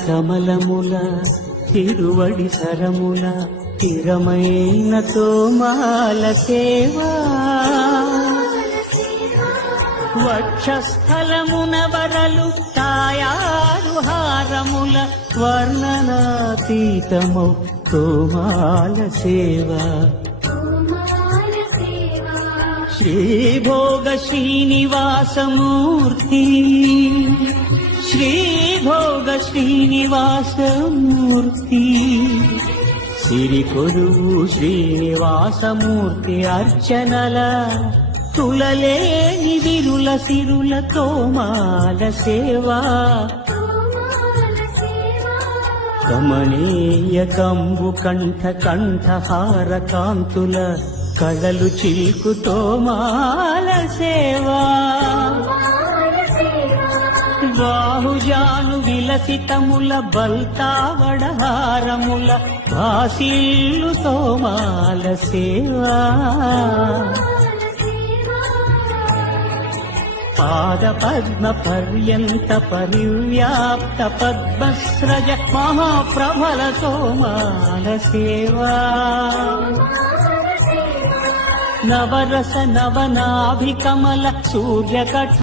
కమలముల తిరువడి సరముల తిరమైన తోమాల సేవా వక్షస్థలమున వరలు తాయారు హారముల వర్ణనాతీతమౌ తోమాల సేవా శ్రీభోగ శ్రీనివాసమూర్తి శ్రీభోగ శ్రీనివాసమూర్తి సిరికొరువు శ్రీనివాసమూర్తి అర్చనల తులలేని విరుల సిరుల తోమాల సేవా కమనీయ కంబు కంఠ కంఠహార కాంతుల కళలు చిల్కు తోమాల సేవా బాహుజాను విలసితముల బల్తావడహారముల భాసిల్లు తోమాల సేవా పాద పద్మ పర్యంత పరివ్యాప్త పద్మస్రజ మహాప్రభల తోమాల సేవా నవరస నవనాభికమల సూర్యకట